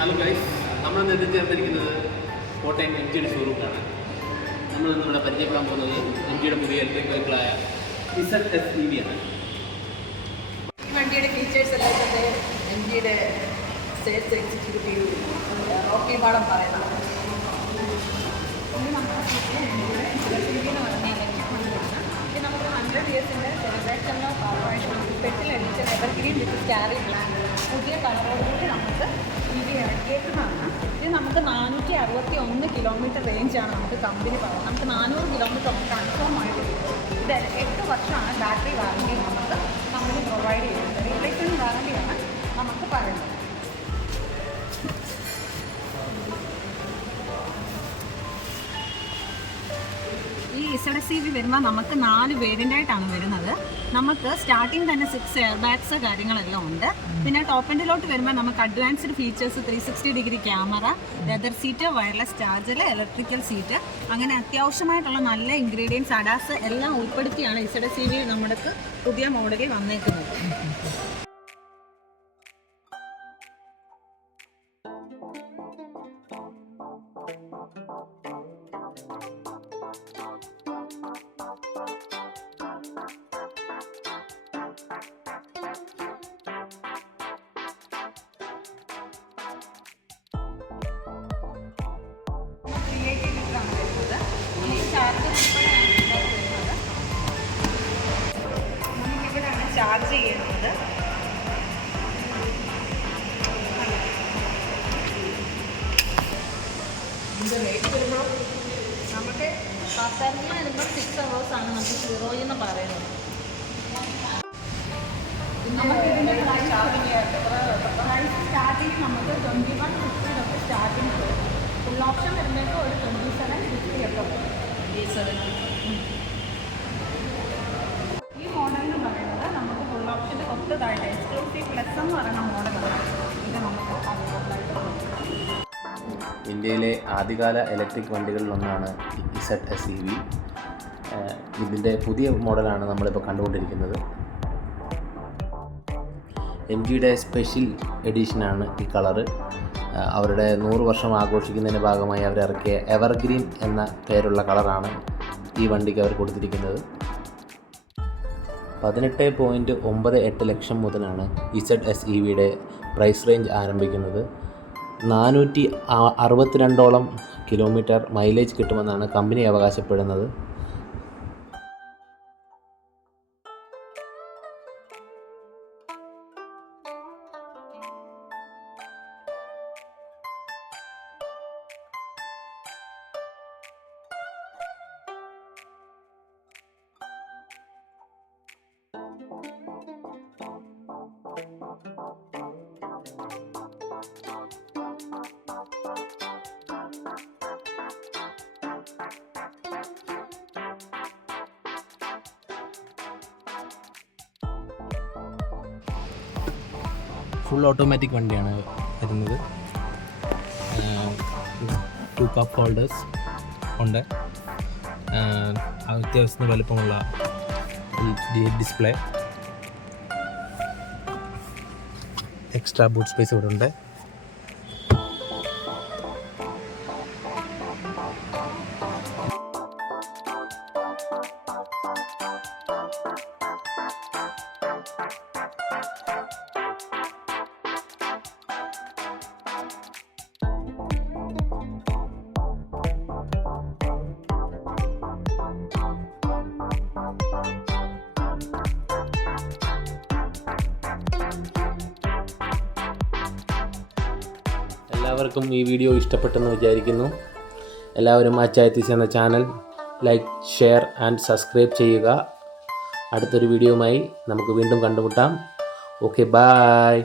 Hello guys, നമ്മളിന്ന് എത്തിച്ചേർന്നിരിക്കുന്നത് Kottayam M ജിയുടെ ഷോറൂമിലാണ്. നമ്മളിന്ന് ഇവിടെ പരിചയപ്പെടാൻ പോകുന്നത് എം ജിയുടെ പുതിയ ഇലക്ട്രിക് വെഹിക്കിളായ ZS-EV ആണ്. ഈ വണ്ടിയുടെ ഫീച്ചേഴ്സ് എല്ലാം തന്നെ എം ജിയുടെ സെയിൽസ് എക്സിക്യൂട്ടീവ് റോക്കി മാഡം പറയുന്നത്. ഇത് നമുക്ക് 100 ഇയേഴ്സിൻ്റെ celebration of operation special edition evergreen with carry plan പുതിയ കളറോടുകൂടി നമുക്ക് EV ഇറക്കിയേക്കുന്നതാണ്. ഇത് നമുക്ക് 461 കിലോമീറ്റർ റേഞ്ചാണ് നമുക്ക് കമ്പനി പറയുന്നത്. നമുക്ക് 400 കിലോമീറ്റർ കൺഫേം ആയിട്ട് കിട്ടും. ഇത് 8 വർഷമാണ് ബാറ്ററി വാറണ്ടി നമുക്ക് കമ്പനി പ്രൊവൈഡ് ചെയ്യുന്നത്. റീപ്ലേസ്മെൻറ്റ് വാറണ്ടിയാണ് നമുക്ക് പറയുന്നത്. ഈ ZS-EV വരുമ്പോൾ നമുക്ക് 4 വേരിയൻ്റായിട്ടാണ് വരുന്നത്. നമുക്ക് സ്റ്റാർട്ടിങ് തന്നെ 6 എയർ ബാഗ്സ് കാര്യങ്ങളെല്ലാം ഉണ്ട്. പിന്നെ ടോപ്പ് എൻഡിലോട്ട് വരുമ്പോൾ നമുക്ക് advanced features 360 degree camera, leather seat, wireless charger, electrical seat, അങ്ങനെ അത്യാവശ്യമായിട്ടുള്ള നല്ല ഇൻഗ്രീഡിയൻസ് അഡാസ് എല്ലാം ഉൾപ്പെടുത്തിയാണ് ZS-EV നമ്മുടെ പുതിയ മോഡലിൽ വന്നേക്കുന്നത്. ഇവിടെയാണ് ചാർജ് ചെയ്യുന്നത്. നമുക്ക് ഫാസ്റ്റ് ചാർജിങ് വരുമ്പോൾ 6 hours ആണ് നമുക്ക് 0 എന്ന് പറയുന്നത്. നമുക്കിതിൻ്റെ പ്രൈസ് സ്റ്റാർട്ടിങ് നമുക്ക് 2150 തൊട്ട് സ്റ്റാർട്ടിങ് വരും. ഫുൾ ഓപ്ഷൻ വരുമ്പോഴേക്കും ഒരു 2750 ഒക്കെ വരും. ഈ മോഡൽ എന്ന് പറയുന്നത് നമുക്ക് ഫുൾ ഓപ്ഷൻ്റെ തൊട്ടതായിട്ട് എക്സ്ക്ലൂസീവ് പ്ലസ് എന്ന് പറയുന്ന മോഡലാണ്. ഇത് നമുക്ക് ഇന്ത്യയിലെ ആദ്യകാല ഇലക്ട്രിക് വണ്ടികളിലൊന്നാണ് ZS-EV. ഇതിൻ്റെ പുതിയ മോഡലാണ് നമ്മളിപ്പോൾ കണ്ടുകൊണ്ടിരിക്കുന്നത്. എം ജിയുടെ സ്പെഷ്യൽ എഡിഷനാണ് ഈ കളറ്. അവരുടെ 100 വർഷം ആഘോഷിക്കുന്നതിൻ്റെ ഭാഗമായി അവരിറക്കിയ എവർഗ്രീൻ എന്ന പേരുള്ള കളറാണ് ഈ വണ്ടിക്ക് അവർ കൊടുത്തിരിക്കുന്നത്. 18.98 ലക്ഷം മുതലാണ് ZS-EVയുടെ പ്രൈസ് റേഞ്ച് ആരംഭിക്കുന്നത്. 462ഓളം കിലോമീറ്റർ മൈലേജ് കിട്ടുമെന്നാണ് കമ്പനി അവകാശപ്പെടുന്നത്. ഫുൾ ഓട്ടോമാറ്റിക് വണ്ടിയാണ് വരുന്നത്. 2 കപ്പ് ഹോൾഡേഴ്സ് ഉണ്ട്. അത്യാവശ്യത്തിന് വലുപ്പമുള്ള ഡിസ്പ്ലേ, എക്സ്ട്രാ ബൂട്ട് സ്പേസ് ഇവിടെ ഉണ്ട്. എല്ലാവർക്കും ഈ വീഡിയോ ഇഷ്ടപ്പെട്ടെന്ന് വിചാരിക്കുന്നു. എല്ലാവരും അച്ചായത്തീസ് എന്ന channel like, share and subscribe ചെയ്യുക. അടുത്തൊരു വീഡിയോയുമായി നമുക്ക് വീണ്ടും കണ്ടുമുട്ടാം. Okay, by.